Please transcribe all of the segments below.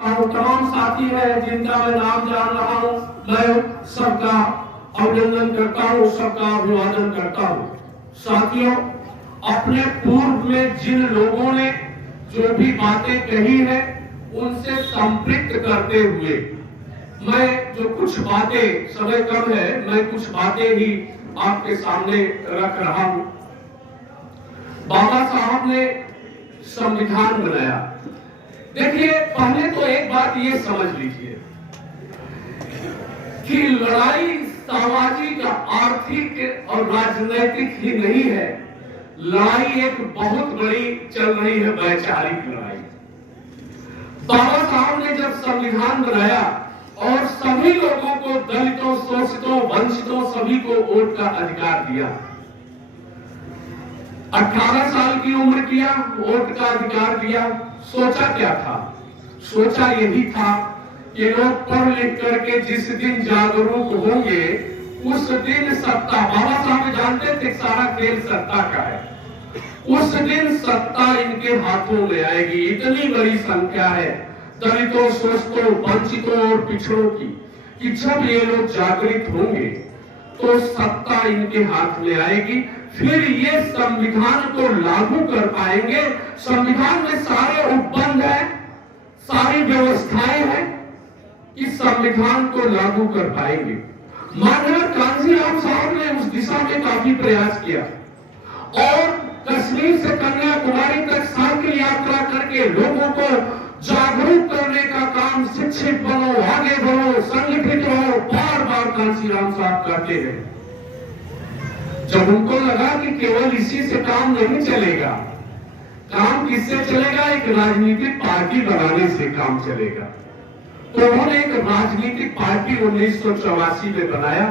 और तमाम साथी है जिनका मैं नाम जान रहा हूं, मैं सबका अभिनंदन करता हूं, सबका अभिवादन करता हूं। साथियों, अपने पूर्व में जिन लोगों ने जो भी बातें कही है उनसे संपृक्त करते हुए मैं जो कुछ बातें, समय कम है, मैं कुछ बातें ही आपके सामने रख रहा हूं। बाबा साहब ने संविधान बनाया। देखिए, पहले तो एक बात ये समझ लीजिए कि लड़ाई सामाजिक, आर्थिक और राजनीतिक ही नहीं है। लड़ाई एक बहुत बड़ी चल रही है, वैचारिक लड़ाई। बाबा साहब ने जब संविधान बनाया और सभी लोगों को, दलितों, शोषितों, वंचितों, सभी को वोट का अधिकार दिया। 18 साल की उम्र किया, वोट का अधिकार दिया। सोचा क्या था? सोचा यही था कि लोग पढ़ लिख करके जिस दिन जागरूक होंगे उस दिन सत्ता, बाबा साहब जानते थे सारा खेल सत्ता का है, उस दिन सत्ता इनके हाथों में आएगी। इतनी बड़ी संख्या है दलितों, शोषितों, वंचितों और पिछड़ों की कि जब ये लोग जागृत होंगे तो सत्ता इनके हाथ में आएगी। फिर ये संविधान को लागू कर पाएंगे। संविधान में सारे उपबंध हैं, सारी व्यवस्थाएं हैं, इस संविधान को लागू कर पाएंगे। माननीय कांशीराम साहब ने उस दिशा में काफी प्रयास किया और कश्मीर से कन्याकुमारी तक साइकिल यात्रा करके लोगों को जागरूक करने का काम, शिक्षित बनो, आगे बढ़ो, संगठित रहो, बार बार कांशीराम साहब करते हैं। जब उनको लगा कि केवल इसी से काम नहीं चलेगा, काम किससे चलेगा? एक राजनीतिक पार्टी बनाने से काम चलेगा। तो उन्होंने एक राजनीतिक पार्टी 1984 में बनाया,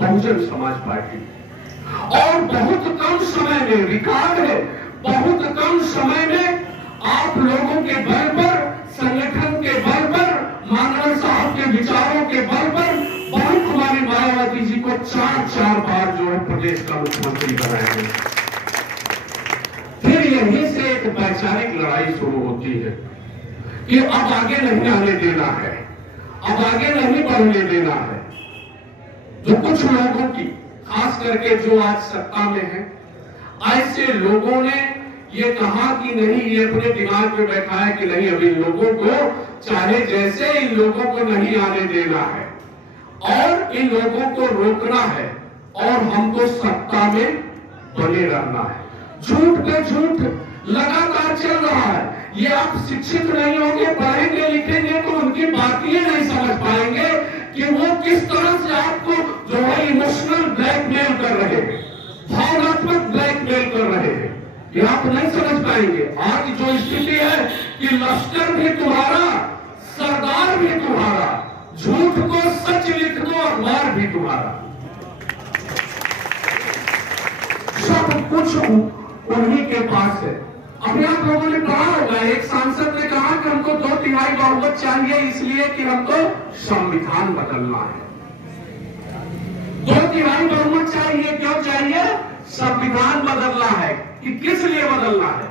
बहुजन समाज पार्टी। और बहुत कम समय में, रिकॉर्ड है, बहुत कम समय में आप लोगों के बल पर, संगठन के बल पर, मानव साहब के विचारों के बल पर बहुत कुमारी मायावती जी को 4 बार जो है प्रदेश का मुख्यमंत्री बनाया गया। फिर यहीं से एक वैचारिक लड़ाई शुरू होती है कि अब आगे नहीं आने देना है, अब आगे नहीं बढ़ने देना है। जो कुछ लोगों की, खास करके जो आज सत्ता में है, ऐसे लोगों ने ये कहा कि नहीं, ये अपने दिमाग में बैठा है कि नहीं, अब इन लोगों को चाहे जैसे इन लोगों को नहीं आने देना है और इन लोगों को रोकना है और हमको सत्ता में बने रहना है। झूठ पे झूठ लगातार चल रहा है। ये आप शिक्षित नहीं होंगे, पढ़ेंगे लिखेंगे तो उनकी बात ये नहीं समझ पाएंगे कि वो किस तरह से आपको जो है इमोशनल ब्लैकमेल कर रहे हैं, भावनात्मक ब्लैकमेल कर रहे हैं, ये आप नहीं समझ पाएंगे। आज जो स्थिति है कि लश्कर भी तुम्हारा, सरदार भी तुम्हारा, झूठ को सच लिख दो, अखबार भी तुम्हारा, सब कुछ उन्हीं के पास है। अभी आप लोगों ने कहा होगा, एक सांसद ने कहा कि हमको 2/3 बहुमत चाहिए इसलिए कि हमको संविधान बदलना है। 2/3 बहुमत चाहिए, क्यों चाहिए? संविधान बदलना है। कि किस लिए बदलना है?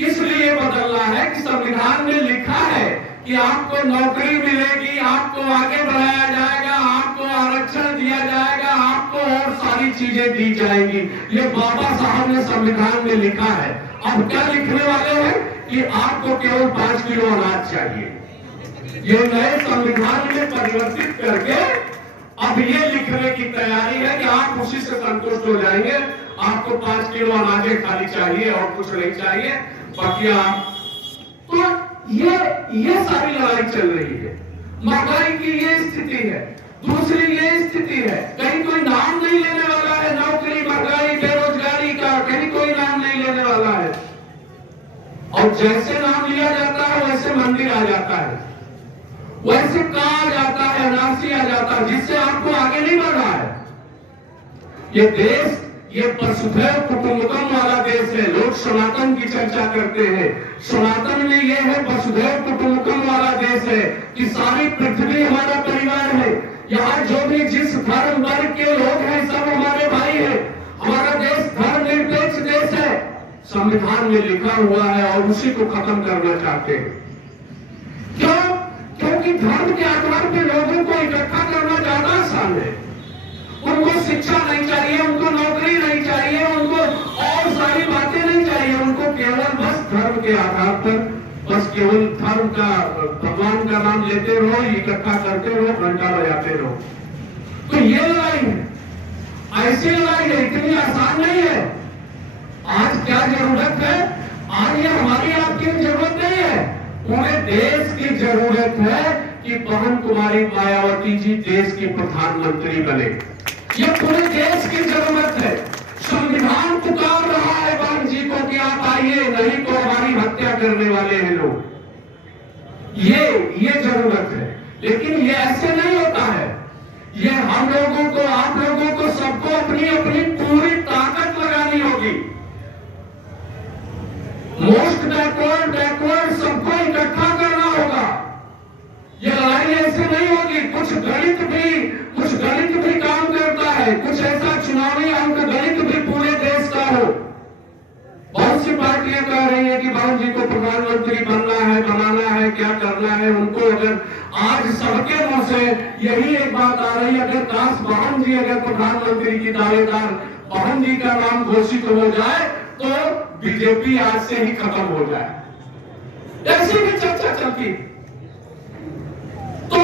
इसलिए बदलना है कि संविधान में लिखा है कि आपको नौकरी मिलेगी, आपको आगे बढ़ाया जाएगा, आपको आरक्षण दिया जाएगा, आपको और सारी चीजें दी जाएंगी। ये बाबा साहब ने संविधान में लिखा है। अब क्या लिखने वाले हैं कि आपको केवल 5 किलो अनाज चाहिए। ये नए संविधान में परिवर्तित करके अब ये लिखने की तैयारी है कि आप उसी से संतुष्ट हो जाएंगे, आपको 5 किलो अनाज खाली चाहिए और कुछ नहीं चाहिए, बाकी आप। तो ये सारी लड़ाई चल रही है। महंगाई की ये स्थिति है। दूसरी ये स्थिति है, कहीं कोई नाम नहीं लेने वाला है नौकरी, महंगाई, बेरोजगारी का, कहीं कोई नाम नहीं लेने वाला है। और जैसे नाम लिया जाता है वैसे मंदिर आ जाता है, वैसे कहा जाता है, एनआरसी आ जाता है, जिससे आपको आगे नहीं बढ़ना है। ये देश, ये वसुधैव कुटुंबकम वाला देश है। लोग सनातन की चर्चा करते हैं, सनातन में ये है, वसुधैव कुटुंबकम वाला देश है कि सारी पृथ्वी हमारा परिवार है। यहाँ जो भी जिस धर्म वर्ग के लोग हैं सब हमारे भाई हैं। हमारा देश धर्मनिरपेक्ष देश है, संविधान में लिखा हुआ है, और उसी को खत्म करना चाहते हैं। क्यों? क्योंकि धर्म के आधार पर लोगों को इकट्ठा करना ज्यादा आसान है। उनको शिक्षा नहीं चाहिए, उनको नौकरी नहीं चाहिए, उनको और सारी बातें नहीं चाहिए, उनको केवल बस धर्म के आधार पर बस केवल धर्म का, भगवान का नाम लेते रहो, इकट्ठा करते रहो, घंटा बजाते रहो। तो ये लड़ाई है, ऐसी लड़ाई है, इतनी आसान नहीं है। आज क्या जरूरत है? आज ये हमारी आपकी जरूरत नहीं है, पूरे देश की जरूरत है कि बहन कुमारी मायावती जी देश की प्रधानमंत्री बने। ये पूरे देश की जरूरत है। संविधान पुकार रहा है बहन जी को कि आप आइए, नहीं तो हमारी हत्या करने वाले हैं लोग। ये जरूरत है, लेकिन ये ऐसे नहीं होता है। ये हम लोगों को, आप लोगों को, सबको अपनी अपनी पूरी ताकत लगानी होगी। मोस्ट बैकवर्ड सबको इकट्ठा करना होगा। ये लड़ाई ऐसे नहीं होगी। कुछ गणित भी काम करता है, कुछ ऐसा चुनावी अंक गणित भी पूरे देश का हो। बहुत सी पार्टियां कह रही है कि बहन जी को प्रधानमंत्री बनना है, बनाना है, क्या करना है उनको। अगर आज सबके मुंह से यही एक बात आ रही है, अगर काश बहन जी अगर प्रधानमंत्री की दावेदार बहन जी का नाम घोषित हो जाए तो बीजेपी आज से ही खत्म हो जाए। ऐसी भी चर्चा चलती। तो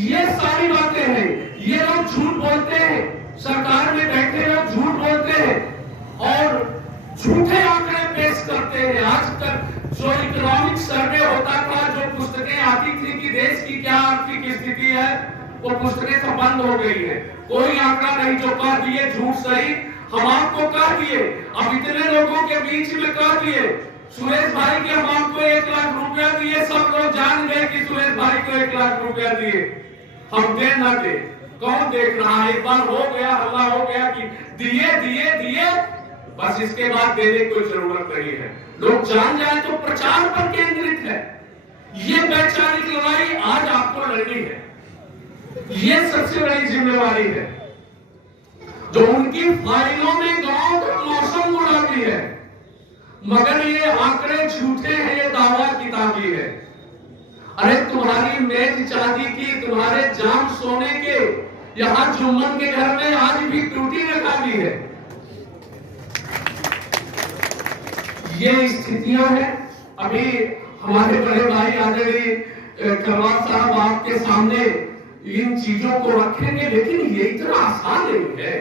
ये सारी बातें हैं। ये लोग झूठ बोलते हैं, सरकार में बैठे लोग झूठ बोलते हैं और झूठे आंकड़े पेश करते हैं। आज तक जो इकोनॉमिक सर्वे होता था, जो पुस्तकें आती थी कि देश की क्या आर्थिक स्थिति है, वो पुस्तकें तो बंद हो गई है। कोई आंकड़ा नहीं जो कह दिए झूठ सही, हम आपको कह दिए। अब इतने लोगों के बीच में कह दिए सुरेश भाई के हम आपको 1 लाख रुपया दिए, सब लोग जान गए कि सुरेश भाई को 1 लाख रुपया दिए। हम दे ना दे, कौन देख रहा है? एक बार हो गया, हल्ला हो गया कि दिए दिए दिए, बस इसके बाद देने की कोई जरूरत नहीं है। लोग जान जाए तो प्रचार पर केंद्रित है। ये वैचारिक लड़ाई आज आपको लड़नी है। ये सबसे बड़ी जिम्मेवारी है जो उनकी फाइलों में गांव का मौसम उड़ाती है। मगर ये आंकड़े झूठे हैं, ये दावा किताबी है। अरे तुम्हारी मेज चांदी की, तुम्हारे जाम सोने के, यहां जुम्मन के घर में आज भी टूटी रखा दी है। ये स्थितियां हैं। अभी हमारे बड़े भाई आदरणीय करवार साहब आपके सामने इन चीजों को रखेंगे, लेकिन ये इतना आसान नहीं है।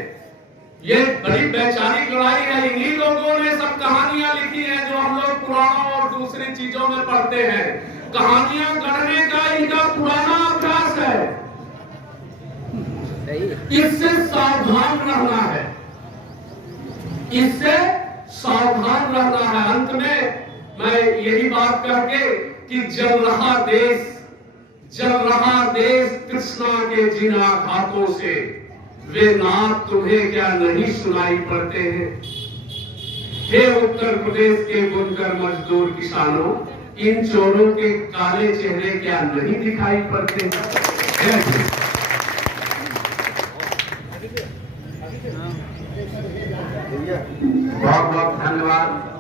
ये बड़ी वैचारिक लड़ाई है। इन्हीं लोगों ने सब कहानियां लिखी हैं जो हम लोग पुराणों और दूसरी चीजों में पढ़ते हैं। कहानियां गढ़ने का इनका पुराना अभ्यास है। इससे सावधान रहना है, इससे सावधान रहना है। अंत में मैं यही बात करके कि जल रहा देश कृष्णा के जिन आघातों से, वे नाथ तुम्हें क्या नहीं सुनाई पड़ते हैं? हे उत्तर प्रदेश के बुनकर मजदूर किसानों, इन चोरों के काले चेहरे क्या नहीं दिखाई पड़ते? बहुत बहुत धन्यवाद।